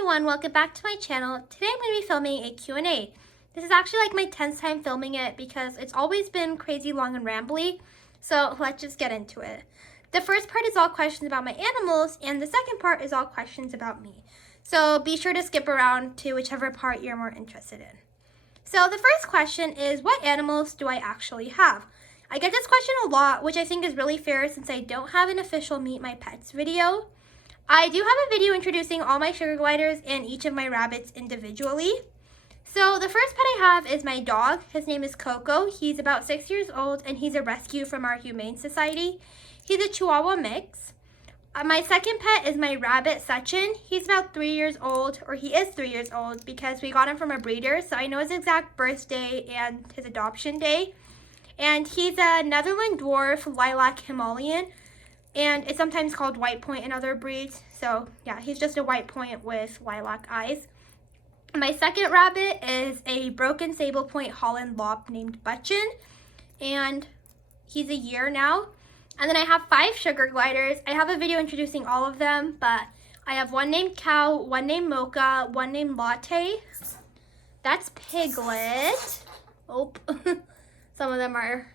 everyone, welcome back to my channel. Today I'm going to be filming a Q&A. This is actually like my 10th time filming it because it's always been crazy long and rambly. So let's just get into it. The first part is all questions about my animals and the second part is all questions about me. So be sure to skip around to whichever part you're more interested in. So the first question is, what animals do I actually have? I get this question a lot, which I think is really fair since I don't have an official Meet My Pets video. I do have a video introducing all my sugar gliders and each of my rabbits individually. So the first pet I have is my dog. His name is Coco. He's about 6 years old and he's a rescue from our Humane Society. He's a Chihuahua mix. My second pet is my rabbit Sachin. He's about 3 years old, or he is 3 years old because we got him from a breeder, so I know his exact birthday and his adoption day. And he's a Netherland dwarf lilac Himalayan. And it's sometimes called white point in other breeds. So yeah, he's just a white point with lilac eyes. My second rabbit is a broken sable point Holland Lop named Butchin. And he's a year now. And then I have 5 sugar gliders. I have a video introducing all of them, but I have one named Cow, one named Mocha, one named Latte. That's Piglet. Oh, some of them are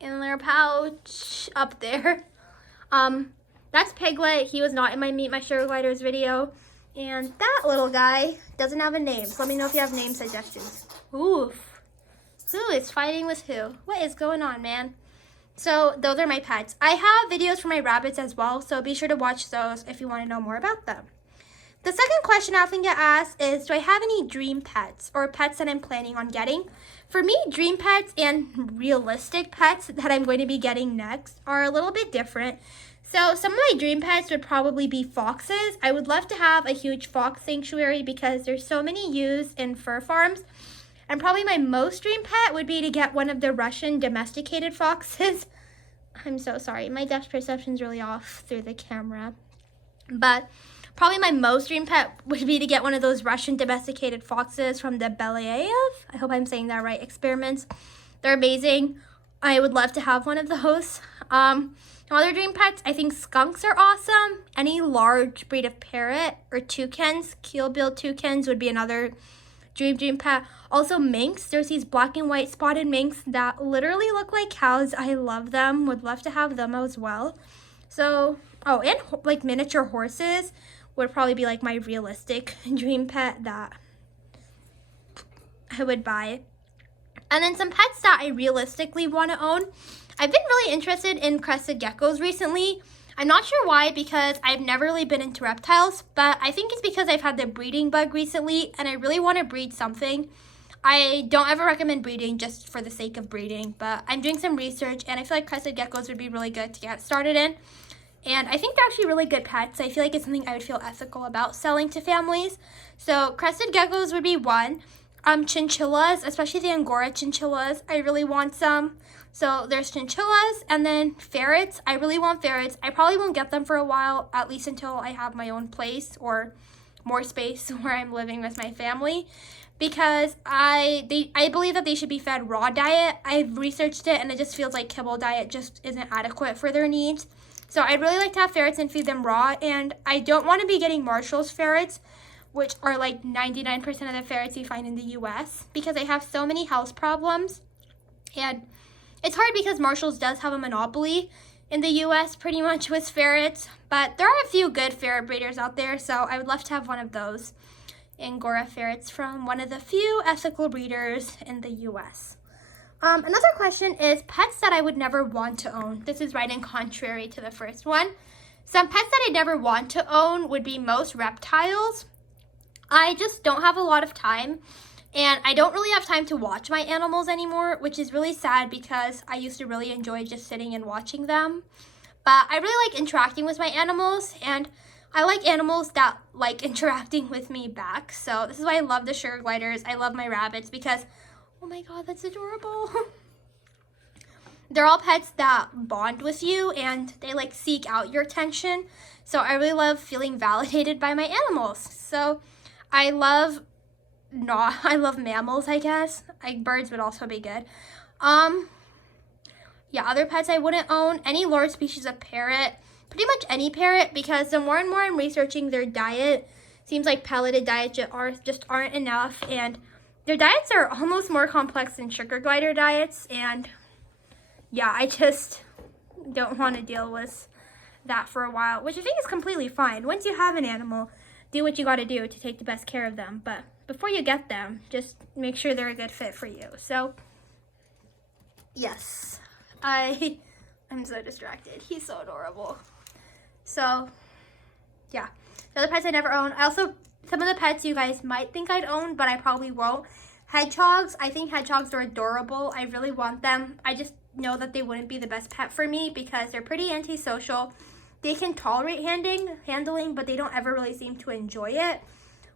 in their pouch up there. That's Piglet. He was not in my Meet My Sugar Gliders video. And that little guy doesn't have a name. So let me know if you have name suggestions. Oof. Who is fighting with who? What is going on, man? So those are my pets. I have videos for my rabbits as well, so be sure to watch those if you want to know more about them. The second question I often get asked is, do I have any dream pets or pets that I'm planning on getting? For me, dream pets and realistic pets that I'm going to be getting next are a little bit different. So some of my dream pets would probably be foxes. I would love to have a huge fox sanctuary because there's so many used in fur farms. And probably my most dream pet would be to get one of the Russian domesticated foxes. I'm so sorry, my depth perception is really off through the camera. But probably my most dream pet would be to get one of those Russian domesticated foxes from the Belyaev, I hope I'm saying that right, experiments. They're amazing. I would love to have one of those. Other dream pets, I think skunks are awesome. Any large breed of parrot or toucans, keel-billed toucans would be another dream pet. Also minks, there's these black and white spotted minks that literally look like cows. I love them, would love to have them as well. So, oh, and like miniature horses would probably be like my realistic dream pet that I would buy. And then some pets that I realistically want to own. I've been really interested in crested geckos recently. I'm not sure why because I've never really been into reptiles, but I think it's because I've had the breeding bug recently and I really want to breed something. I don't ever recommend breeding just for the sake of breeding, but I'm doing some research and I feel like crested geckos would be really good to get started in. And I think they're actually really good pets. I feel like it's something I would feel ethical about selling to families. So crested geckos would be one. Chinchillas, especially the Angora chinchillas, I really want some. So there's chinchillas and then ferrets. I really want ferrets. I probably won't get them for a while, at least until I have my own place or more space where I'm living with my family, because I believe that they should be fed raw diet. I've researched it and it just feels like kibble diet just isn't adequate for their needs. So I'd really like to have ferrets and feed them raw, and I don't want to be getting Marshall's ferrets, which are like 99% of the ferrets you find in the US, because they have so many health problems. And it's hard because Marshall's does have a monopoly in the US pretty much with ferrets, but there are a few good ferret breeders out there, so I would love to have one of those Angora ferrets from one of the few ethical breeders in the US. Another question is pets that I would never want to own. This is right in contrary to the first one. Some pets that I never want to own would be most reptiles. I just don't have a lot of time, and I don't really have time to watch my animals anymore, which is really sad because I used to really enjoy just sitting and watching them. But I really like interacting with my animals, and I like animals that like interacting with me back. So this is why I love the sugar gliders. I love my rabbits because, oh my god, that's adorable. They're all pets that bond with you and they like seek out your attention. So I really love feeling validated by my animals. So I love mammals, I guess. Like birds would also be good. Yeah, other pets I wouldn't own. Any large species of parrot. Pretty much any parrot, because the more and more I'm researching their diet, seems like pelleted diets just aren't enough, and their diets are almost more complex than sugar glider diets, and yeah, I just don't want to deal with that for a while, which I think is completely fine. Once you have an animal, do what you got to do to take the best care of them, but before you get them, just make sure they're a good fit for you. So yes, I'm so distracted. He's so adorable. So yeah, the other pets I never own. Some of the pets you guys might think I'd own, but I probably won't. Hedgehogs, I think hedgehogs are adorable. I really want them. I just know that they wouldn't be the best pet for me because they're pretty antisocial. They can tolerate handling, but they don't ever really seem to enjoy it,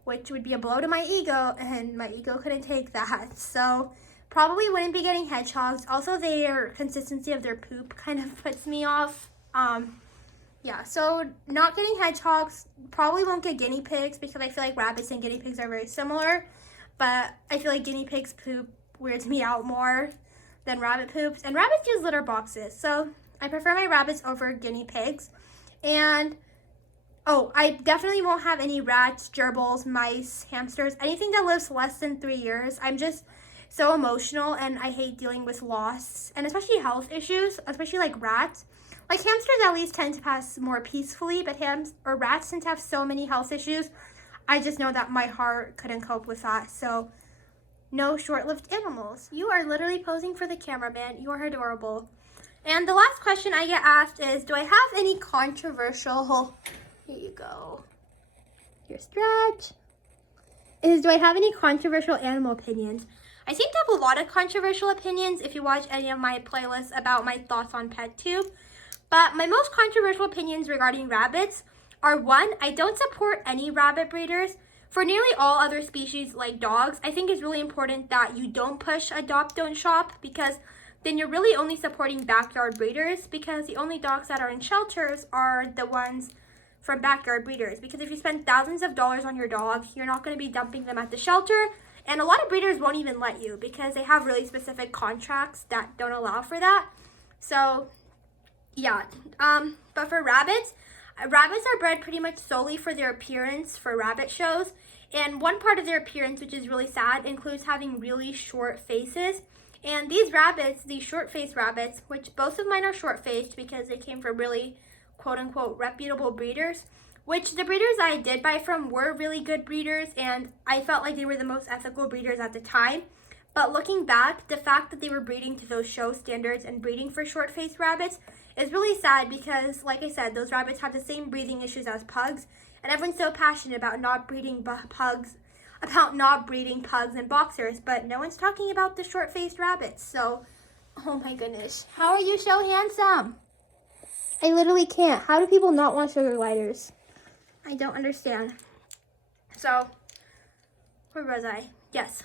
which would be a blow to my ego, and my ego couldn't take that. So probably wouldn't be getting hedgehogs. Also, their consistency of their poop kind of puts me off. Yeah, so not getting hedgehogs. Probably won't get guinea pigs because I feel like rabbits and guinea pigs are very similar, but I feel like guinea pigs poop weirds me out more than rabbit poops, and rabbits use litter boxes, so I prefer my rabbits over guinea pigs. And oh, I definitely won't have any rats, gerbils, mice, hamsters, anything that lives less than 3 years. I'm just so emotional, and I hate dealing with loss, and especially health issues, especially like rats. Like hamsters at least tend to pass more peacefully, but rats tend to have so many health issues. I just know that my heart couldn't cope with that. So no short-lived animals. You are literally posing for the cameraman. You are adorable. And the last question I get asked is, do I have any controversial, here you go, your stretch, do I have any controversial animal opinions? I seem to have a lot of controversial opinions if you watch any of my playlists about my thoughts on PetTube. But my most controversial opinions regarding rabbits are, one, I don't support any rabbit breeders. For nearly all other species like dogs, I think it's really important that you don't push adopt, don't shop, because then you're really only supporting backyard breeders, because the only dogs that are in shelters are the ones from backyard breeders. Because if you spend thousands of dollars on your dog, you're not going to be dumping them at the shelter. And a lot of breeders won't even let you because they have really specific contracts that don't allow for that. So yeah, but for rabbits are bred pretty much solely for their appearance for rabbit shows. And one part of their appearance, which is really sad, includes having really short faces. And these rabbits, these short-faced rabbits, which both of mine are short-faced because they came from really quote-unquote reputable breeders, which the breeders I did buy from were really good breeders, and I felt like they were the most ethical breeders at the time. But looking back, the fact that they were breeding to those show standards and breeding for short-faced rabbits is really sad because, like I said, those rabbits have the same breathing issues as pugs, and everyone's so passionate about not breeding pugs and boxers, but no one's talking about the short-faced rabbits. So, oh my goodness, how are you so handsome? I literally can't. How do people not want sugar gliders? I don't understand. So, where was I? Yes.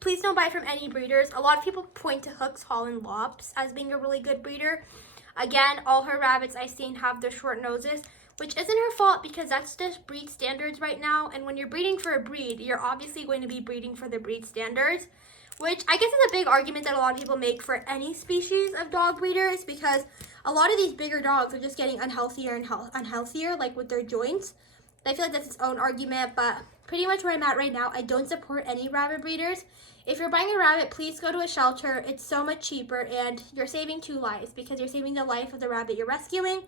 Please don't buy from any breeders. A lot of people point to Hooks, Holland, Lops as being a really good breeder. Again, all her rabbits I've seen have the short noses, which isn't her fault because that's just breed standards right now. And when you're breeding for a breed, you're obviously going to be breeding for the breed standards, which I guess is a big argument that a lot of people make for any species of dog breeders, because a lot of these bigger dogs are just getting unhealthier and unhealthier, like with their joints. I feel like that's its own argument, but pretty much where I'm at right now, I don't support any rabbit breeders. If you're buying a rabbit, please go to a shelter. It's so much cheaper, and you're saving 2 lives because you're saving the life of the rabbit you're rescuing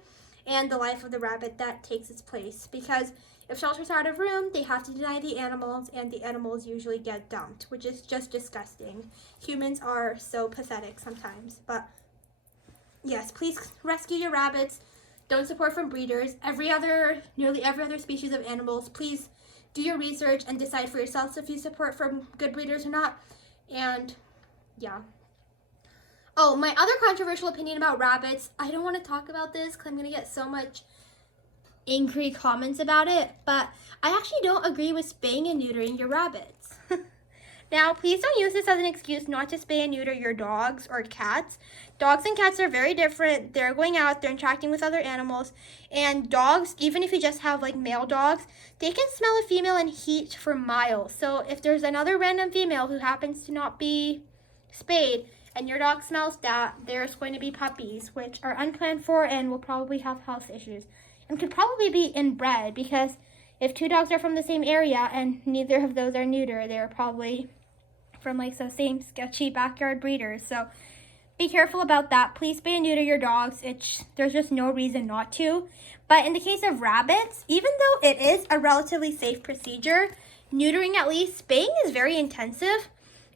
and the life of the rabbit that takes its place. Because if shelters are out of room, they have to deny the animals, and the animals usually get dumped, which is just disgusting. Humans are so pathetic sometimes. But yes, please rescue your rabbits. Don't support from breeders. Nearly every other species of animals, please do your research and decide for yourselves if you support from good breeders or not. And yeah. Oh, my other controversial opinion about rabbits, I don't want to talk about this because I'm going to get so much angry comments about it, but I actually don't agree with spaying and neutering your rabbits. Now, please don't use this as an excuse not to spay and neuter your dogs or cats. Dogs and cats are very different. They're going out, they're interacting with other animals, and dogs, even if you just have like male dogs, they can smell a female and heat for miles. So if there's another random female who happens to not be spayed and your dog smells that, there's going to be puppies, which are unplanned for and will probably have health issues and could probably be inbred, because if two dogs are from the same area and neither of those are neuter, they're probably from like the same sketchy backyard breeders. So be careful about that. Please spay and neuter your dogs. There's just no reason not to. But in the case of rabbits, even though it is a relatively safe procedure, neutering at least, spaying is very intensive.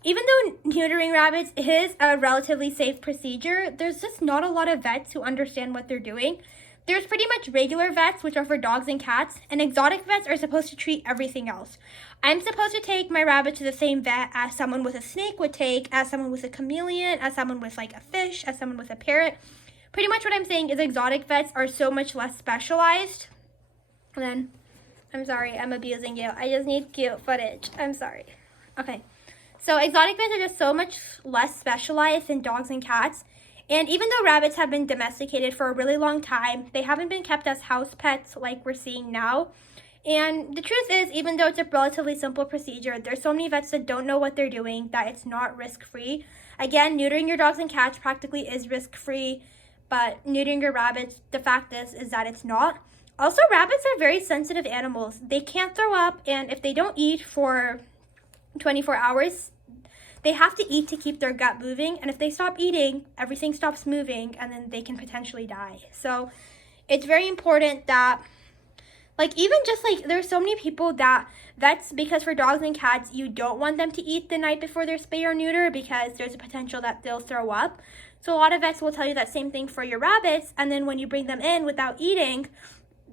Even though neutering rabbits is a relatively safe procedure, there's just not a lot of vets who understand what they're doing. There's pretty much regular vets, which are for dogs and cats, and exotic vets are supposed to treat everything else. I'm supposed to take my rabbit to the same vet as someone with a snake would take, as someone with a chameleon, as someone with like a fish, as someone with a parrot. Pretty much what I'm saying is exotic vets are so much less specialized. And then, I'm sorry, I'm abusing you. I just need cute footage. I'm sorry. Okay. So exotic vets are just so much less specialized than dogs and cats. And even though rabbits have been domesticated for a really long time, they haven't been kept as house pets like we're seeing now. And the truth is, even though it's a relatively simple procedure, there's so many vets that don't know what they're doing that it's not risk-free. Again, neutering your dogs and cats practically is risk-free, but neutering your rabbits, the fact is that it's not. Also, rabbits are very sensitive animals. They can't throw up, and if they don't eat for 24 hours, they have to eat to keep their gut moving, and if they stop eating, everything stops moving, and then they can potentially die. So it's very important that, like, even just like, there's so many people that vets, because for dogs and cats, you don't want them to eat the night before they're spay or neuter because there's a potential that they'll throw up. So a lot of vets will tell you that same thing for your rabbits, and then when you bring them in without eating,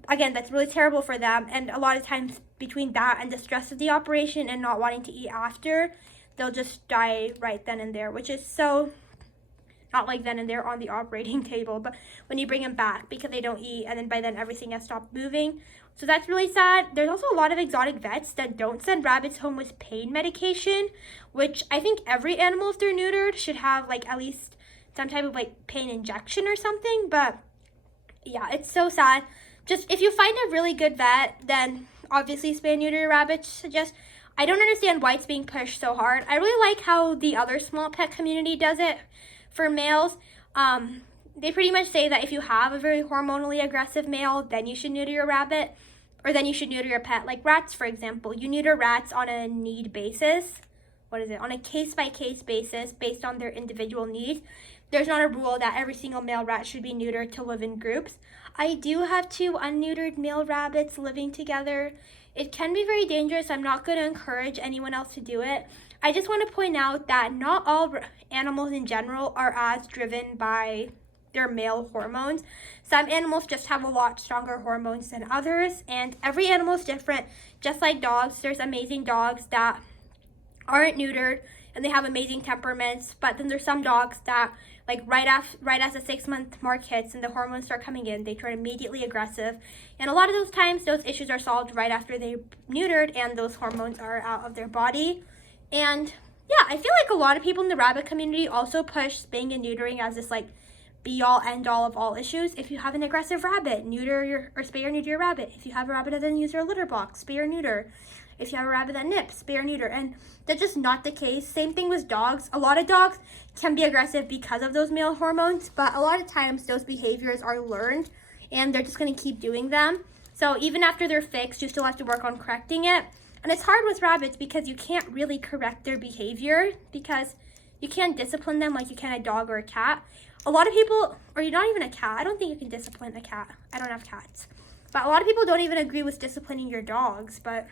again, that's really terrible for them, and a lot of times between that and the stress of the operation and not wanting to eat after, they'll just die right then and there, which is so, not like then and there on the operating table, but when you bring them back because they don't eat, and then by then everything has stopped moving. So that's really sad. There's also a lot of exotic vets that don't send rabbits home with pain medication, which I think every animal, if they're neutered, should have like at least some type of like pain injection or something. But yeah, it's so sad. Just if you find a really good vet, then obviously spay and neuter your rabbits. I don't understand why it's being pushed so hard. I really like how the other small pet community does it for males. They pretty much say that if you have a very hormonally aggressive male, then you should neuter your rabbit, or then you should neuter your pet. Like rats, for example. You neuter rats on a need basis. On a case-by-case basis based on their individual needs. There's not a rule that every single male rat should be neutered to live in groups. I do have 2 unneutered male rabbits living together. It can be very dangerous. I'm not going to encourage anyone else to do it. I just want to point out that not all animals in general are as driven by their male hormones. Some animals just have a lot stronger hormones than others, and every animal is different. Just like dogs, there's amazing dogs that aren't neutered and they have amazing temperaments, but then there's some dogs that, like right as the 6-month mark hits and the hormones start coming in, they turn immediately aggressive. And a lot of those times, those issues are solved right after they're neutered and those hormones are out of their body. And yeah, I feel like a lot of people in the rabbit community also push spaying and neutering as this like be-all, end-all of all issues. If you have an aggressive rabbit, spay or neuter your rabbit. If you have a rabbit that doesn't use their litter box, spay or neuter. If you have a rabbit that nips, spay or neuter. And that's just not the case. Same thing with dogs. A lot of dogs can be aggressive because of those male hormones, but a lot of times those behaviors are learned and they're just going to keep doing them. So even after they're fixed, you still have to work on correcting it. And it's hard with rabbits because you can't really correct their behavior because you can't discipline them like you can a dog or a cat. A lot of people, or you're not even a cat. I don't think you can discipline a cat. I don't have cats. But a lot of people don't even agree with disciplining your dogs, but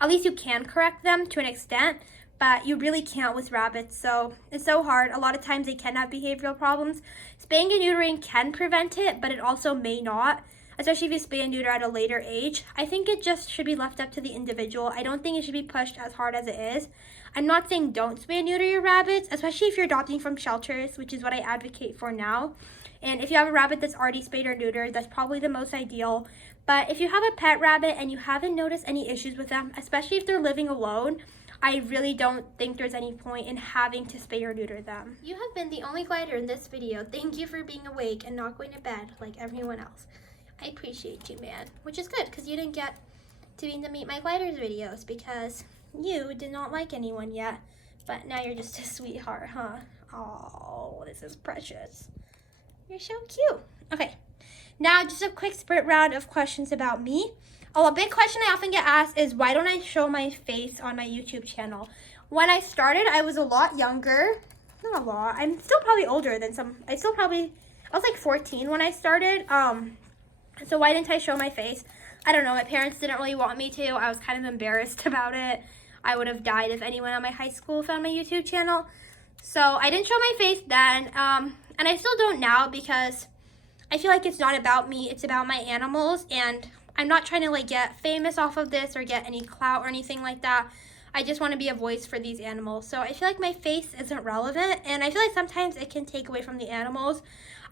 at least you can correct them to an extent, but you really can't with rabbits. So it's so hard. A lot of times they can have behavioral problems. Spaying and neutering can prevent it, but it also may not, especially if you spay and neuter at a later age. I think it just should be left up to the individual. I don't think it should be pushed as hard as it is. I'm not saying don't spay and neuter your rabbits, especially if you're adopting from shelters, which is what I advocate for now. And if you have a rabbit that's already spayed or neutered, that's probably the most ideal. But if you have a pet rabbit and you haven't noticed any issues with them, especially if they're living alone, I really don't think there's any point in having to spay or neuter them. You have been the only glider in this video. Thank you for being awake and not going to bed like everyone else. I appreciate you, man. Which is good, because you didn't get to be in the Meet My Gliders videos because you did not like anyone yet. But now you're just a sweetheart, huh? Oh, this is precious. You're so cute. Okay. Now, just a quick sprint round of questions about me. Oh, a big question I often get asked is why don't I show my face on my YouTube channel? When I started, I was a lot younger. Not a lot. I'm still probably older than some. I was like 14 when I started. So why didn't I show my face? I don't know. My parents didn't really want me to. I was kind of embarrassed about it. I would have died if anyone at my high school found my YouTube channel. So I didn't show my face then. And I still don't now because I feel like it's not about me. It's about my animals. And I'm not trying to like get famous off of this or get any clout or anything like that. I just want to be a voice for these animals. So I feel like my face isn't relevant. And I feel like sometimes it can take away from the animals.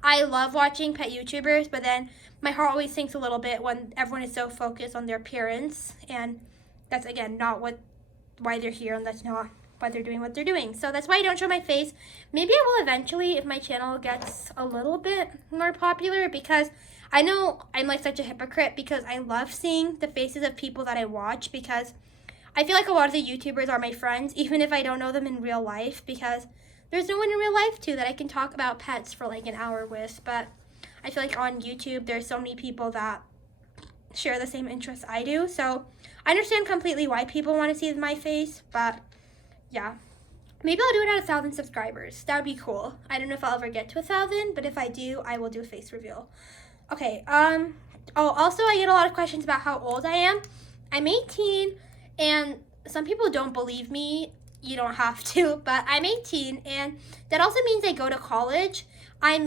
I love watching pet YouTubers, but then my heart always sinks a little bit when everyone is so focused on their appearance. And that's, again, not why they're here, and that's not why they're doing what they're doing. So that's why I don't show my face. Maybe I will eventually if my channel gets a little bit more popular, because I know I'm like such a hypocrite because I love seeing the faces of people that I watch, because I feel like a lot of the YouTubers are my friends, even if I don't know them in real life, because there's no one in real life, too, that I can talk about pets for like an hour with. But I feel like on YouTube, there's so many people that share the same interests I do. So I understand completely why people want to see my face, but yeah. Maybe I'll do it at 1,000 subscribers. That would be cool. I don't know if I'll ever get to 1,000, but if I do, I will do a face reveal. Okay, oh, also I get a lot of questions about how old I am. I'm 18, and some people don't believe me. You don't have to, but I'm 18, and that also means I go to college. I'm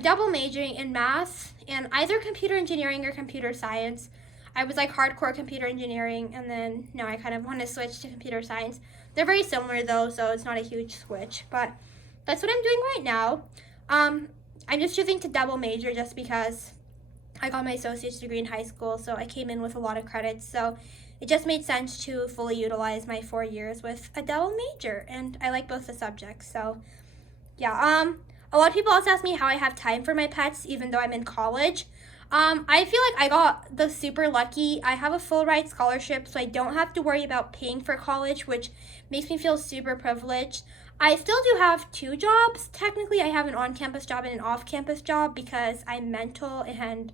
double majoring in math and either computer engineering or computer science. I was like hardcore computer engineering, and then now I kind of want to switch to computer science. They're very similar though, so it's not a huge switch, but that's what I'm doing right now. I'm just choosing to double major just because I got my associate's degree in high school, so I came in with a lot of credits, so it just made sense to fully utilize my 4 years with a double major, and I like both the subjects. So yeah, a lot of people also ask me how I have time for my pets even though I'm in college. I feel like I got the super lucky. I have a full ride scholarship, so I don't have to worry about paying for college, which makes me feel super privileged. I still do have 2 jobs. Technically, I have an on-campus job and an off-campus job because I'm mental and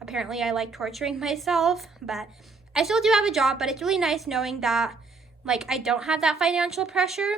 apparently I like torturing myself, but I still do have a job, but it's really nice knowing that like I don't have that financial pressure.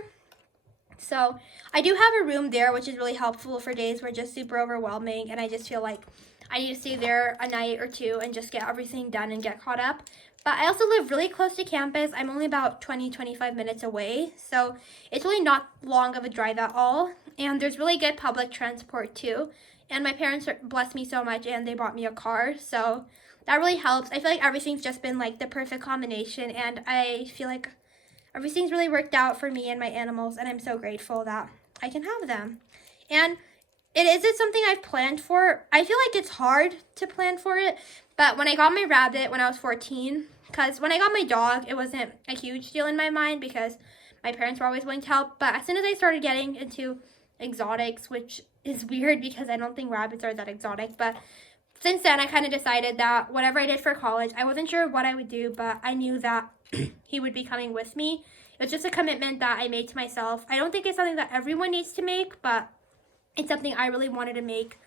So I do have a room there, which is really helpful for days where it's just super overwhelming and I just feel like I need to stay there a night or two and just get everything done and get caught up. But I also live really close to campus. I'm only about 20-25 minutes away, so it's really not long of a drive at all. And there's really good public transport too. And my parents blessed me so much and they bought me a car, so that really helps. I feel like everything's just been like the perfect combination, and I feel like everything's really worked out for me and my animals, and I'm so grateful that I can have them. And it's something I've planned for. I feel like it's hard to plan for it, but when I got my rabbit when I was 14, because when I got my dog, it wasn't a huge deal in my mind because my parents were always willing to help. But as soon as I started getting into exotics, which is weird because I don't think rabbits are that exotic, but since then I kind of decided that whatever I did for college, I wasn't sure what I would do, but I knew that he would be coming with me. It was just a commitment that I made to myself. I don't think it's something that everyone needs to make, but it's something I really wanted to make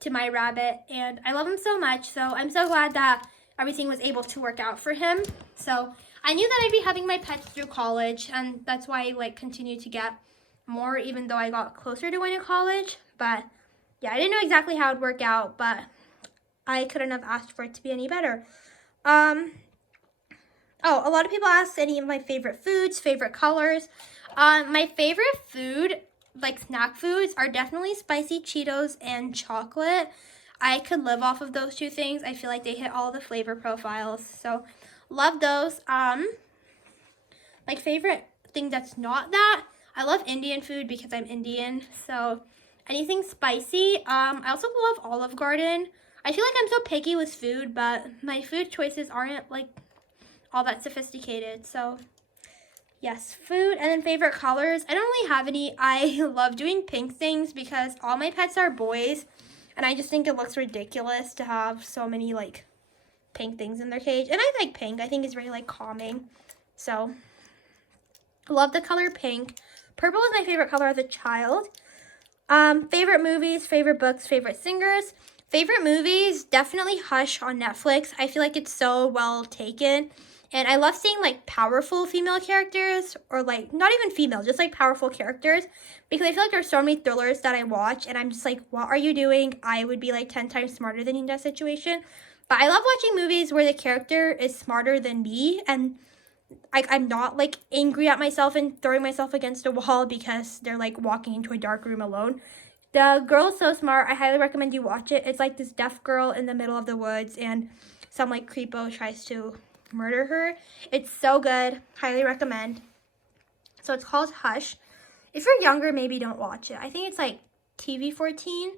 to my rabbit, and I love him so much, so I'm so glad that everything was able to work out for him. So I knew that I'd be having my pets through college, and that's why I like continue to get more even though I got closer to going to college. But yeah, I didn't know exactly how it would work out, but I couldn't have asked for it to be any better. Oh, a lot of people ask any of my favorite foods, favorite colors. My favorite food, like snack foods, are definitely spicy Cheetos and chocolate. I could live off of those 2 things. I feel like they hit all the flavor profiles, so love those. Like favorite thing that's not that, I love Indian food because I'm Indian, so anything spicy. I also love Olive Garden. I feel like I'm so picky with food, but my food choices aren't like all that sophisticated. So yes, food. And then favorite colors, I don't really have any. I love doing pink things because all my pets are boys, and I just think it looks ridiculous to have so many like pink things in their cage. And I like pink. I think it's very like calming. So I love the color pink. Purple is my favorite color as a child. Favorite movies, favorite books, favorite singers. Favorite movies, definitely Hush on Netflix. I feel like it's so well taken. And I love seeing like powerful female characters, or like not even female, just like powerful characters, because I feel like there's so many thrillers that I watch and I'm just like, what are you doing? I would be like 10 times smarter than you in that situation. But I love watching movies where the character is smarter than me, and I'm not like angry at myself and throwing myself against a wall because they're like walking into a dark room alone. The girl is so smart. I highly recommend you watch it. It's like this deaf girl in the middle of the woods and some like creepo tries to murder her. It's so good. Highly recommend. So it's called Hush. If you're younger, maybe don't watch it. I think it's like TV 14.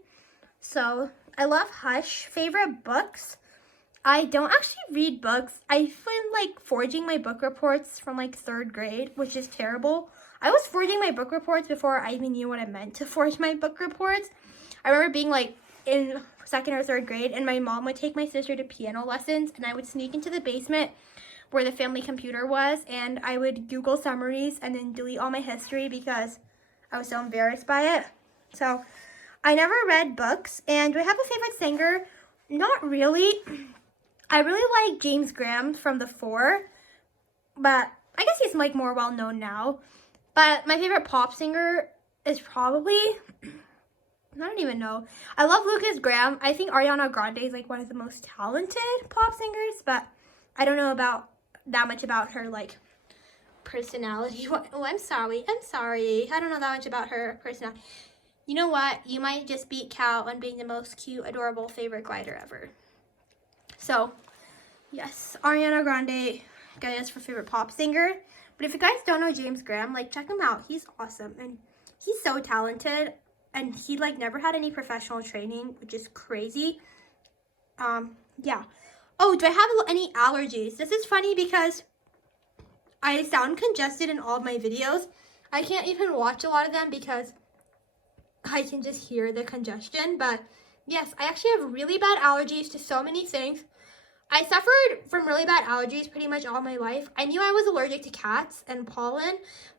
So I love Hush. Favorite books? I don't actually read books. I've been like forging my book reports from like 3rd grade, which is terrible. I was forging my book reports before I even knew what it meant to forge my book reports. I remember being like in 2nd or 3rd grade, and my mom would take my sister to piano lessons, and I would sneak into the basement where the family computer was, and I would Google summaries and then delete all my history because I was so embarrassed by it. So I never read books. And do I have a favorite singer? Not really. I really like James Graham from The Four, but I guess he's like more well known now. But my favorite pop singer is probably, I don't even know. I love Lucas Graham. I think Ariana Grande is like one of the most talented pop singers, but I don't know about that much about her like personality. Oh, I'm sorry. I don't know that much about her personality. You know what? You might just beat Cal on being the most cute, adorable favorite glider ever. So, yes, Ariana Grande, guys, for favorite pop singer. But if you guys don't know James Graham, like, check him out. He's awesome, and he's so talented, and he, like, never had any professional training, which is crazy. Yeah. Oh, do I have any allergies? This is funny because I sound congested in all of my videos. I can't even watch a lot of them because I can just hear the congestion, but yes, I actually have really bad allergies to so many things. I suffered from really bad allergies pretty much all my life. I knew I was allergic to cats and pollen,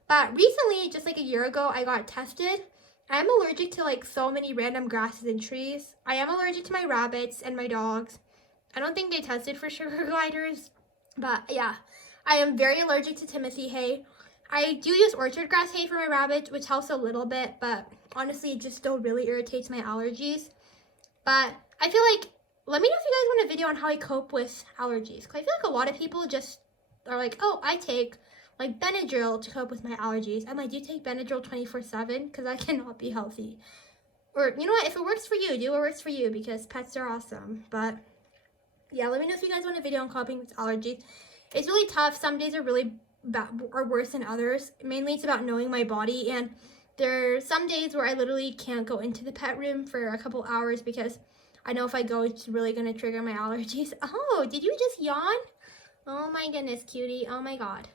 but recently, just like a year ago, I got tested. I'm allergic to like so many random grasses and trees. I am allergic to my rabbits and my dogs. I don't think they tested for sugar gliders, but yeah. I am very allergic to Timothy hay. I do use orchard grass hay for my rabbits, which helps a little bit, but honestly, it just still really irritates my allergies. But I feel like, let me know if you guys want a video on how I cope with allergies. Because I feel like a lot of people just are like, oh, I take like Benadryl to cope with my allergies. I'm like, do you take Benadryl 24/7? Because I cannot be healthy. Or, you know what, if it works for you, do what works for you, because pets are awesome. But yeah, let me know if you guys want a video on coping with allergies. It's really tough. Some days are really bad or worse than others. Mainly it's about knowing my body, and there are some days where I literally can't go into the pet room for a couple hours because I know if I go, it's really going to trigger my allergies. Oh, did you just yawn? Oh my goodness, cutie. Oh my god.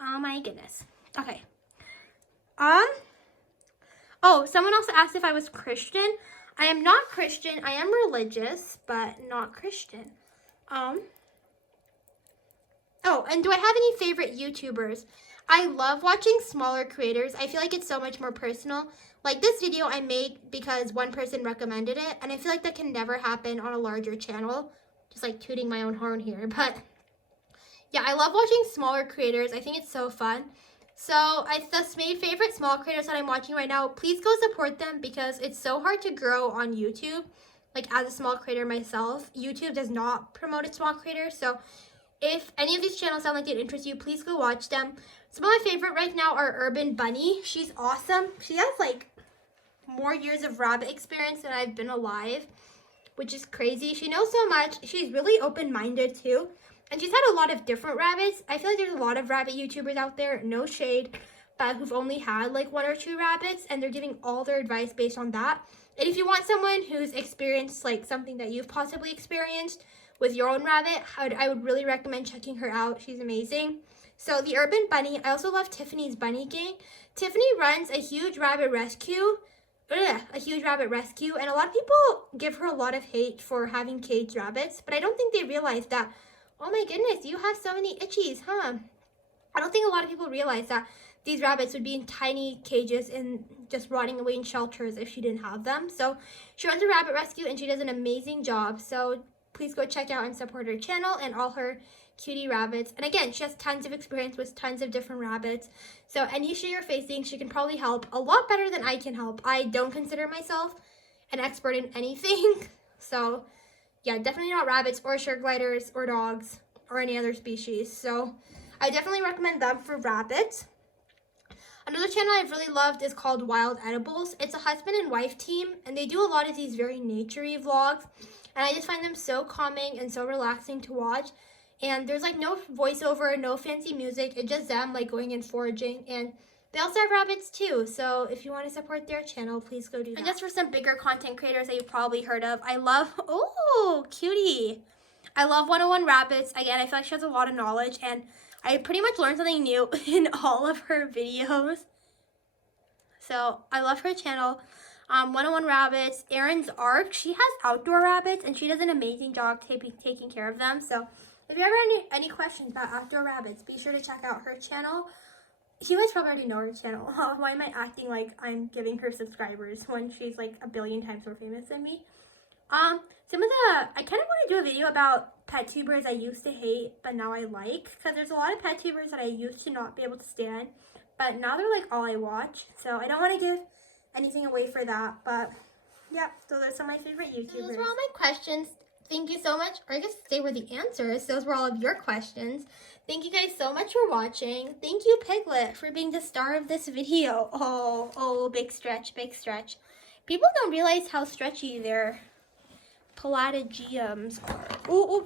Oh my goodness. Okay. Oh, someone else asked if I was Christian. I am not Christian. I am religious, but not Christian. Oh, and do I have any favorite YouTubers? I love watching smaller creators. I feel like it's so much more personal. Like this video I made because one person recommended it, and I feel like that can never happen on a larger channel. Just like tooting my own horn here, but yeah, I love watching smaller creators. I think it's so fun. So my favorite small creators that I'm watching right now, please go support them because it's so hard to grow on YouTube. Like as a small creator myself, YouTube does not promote its small creators. So if any of these channels sound like they'd interest you, please go watch them. Some of my favorite right now are Urban Bunny. She's awesome. She has like more years of rabbit experience than I've been alive, which is crazy. She knows so much. She's really open-minded too. And she's had a lot of different rabbits. I feel like there's a lot of rabbit YouTubers out there, no shade, but who've only had like 1 or 2 rabbits, and they're giving all their advice based on that. And if you want someone who's experienced like something that you've possibly experienced with your own rabbit, I would really recommend checking her out. She's amazing. So the Urban Bunny, I also love Tiffany's Bunny Gang. Tiffany runs a huge rabbit rescue, and a lot of people give her a lot of hate for having caged rabbits, but I don't think they realize that, oh my goodness, you have so many itchies, huh? I don't think a lot of people realize that these rabbits would be in tiny cages and just rotting away in shelters if she didn't have them. So she runs a rabbit rescue and she does an amazing job. So please go check out and support her channel and all her cutie rabbits. And again, she has tons of experience with tons of different rabbits. So any issue you're facing, she can probably help a lot better than I can help. I don't consider myself an expert in anything. So yeah, definitely not rabbits or sugar gliders or dogs or any other species. So I definitely recommend them for rabbits. Another channel I've really loved is called Wild Edibles. It's a husband and wife team, and they do a lot of these very naturey vlogs, and I just find them so calming and so relaxing to watch. And there's like no voiceover, no fancy music. It's just them like going and foraging, and they also have rabbits too. So if you want to support their channel, please go do that. And just for some bigger content creators that you've probably heard of, I love, oh, cutie. I love 101 Rabbits. Again, I feel like she has a lot of knowledge, and I pretty much learned something new in all of her videos. So I love her channel. 101 Rabbits, Erin's Ark. She has outdoor rabbits and she does an amazing job taking care of them. So if you ever have any questions about outdoor rabbits, be sure to check out her channel. You guys probably already know her channel. Why am I acting like I'm giving her subscribers when she's like a billion times more famous than me? I kind of want to do a video about pet tubers I used to hate, but now I like. Because there's a lot of pet tubers that I used to not be able to stand, but now they're like all I watch. So I don't want to give anything away for that. But yeah, so those are my favorite YouTubers. So those were all my questions. Thank you so much. Or I guess they were the answers. Those were all of your questions. Thank you guys so much for watching. Thank you, Piglet, for being the star of this video. Oh, big stretch, big stretch. People don't realize how stretchy their pelagiums are. Oh,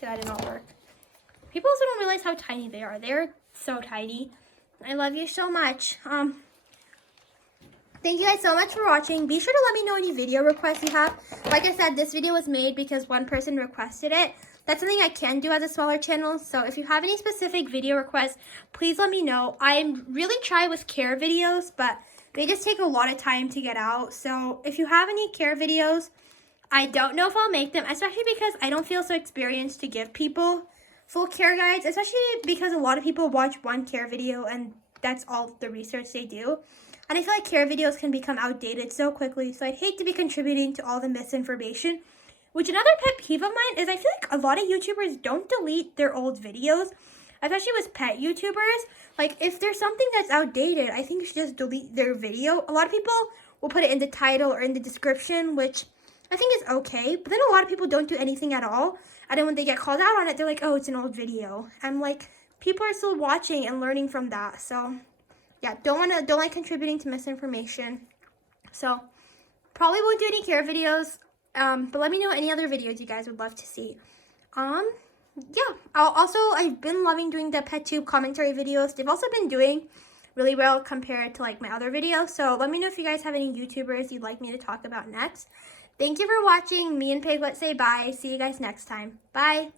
that did not work. People also don't realize how tiny they are. They're so tiny. I love you so much. Thank you guys so much for watching. Be sure to let me know any video requests you have. Like I said, this video was made because one person requested it. That's something I can do as a smaller channel. So if you have any specific video requests, please let me know. I'm really try with care videos, but they just take a lot of time to get out. So if you have any care videos, I don't know if I'll make them, especially because I don't feel so experienced to give people full care guides, especially because a lot of people watch one care video and that's all the research they do. And I feel like care videos can become outdated so quickly, so I'd hate to be contributing to all the misinformation. Which another pet peeve of mine is I feel like a lot of YouTubers don't delete their old videos, especially with pet YouTubers. Like, if there's something that's outdated, I think you should just delete their video. A lot of people will put it in the title or in the description, which I think is okay, but then a lot of people don't do anything at all. And then when they get called out on it, they're like, oh, it's an old video. I'm like, people are still watching and learning from that, so yeah, don't like contributing to misinformation. So probably won't do any care videos, but let me know any other videos you guys would love to see. Yeah, I've been loving doing the PetTube commentary videos. They've also been doing really well compared to like my other videos. So let me know if you guys have any YouTubers you'd like me to talk about next. Thank you for watching. Me and Piglet say bye. See you guys next time. Bye.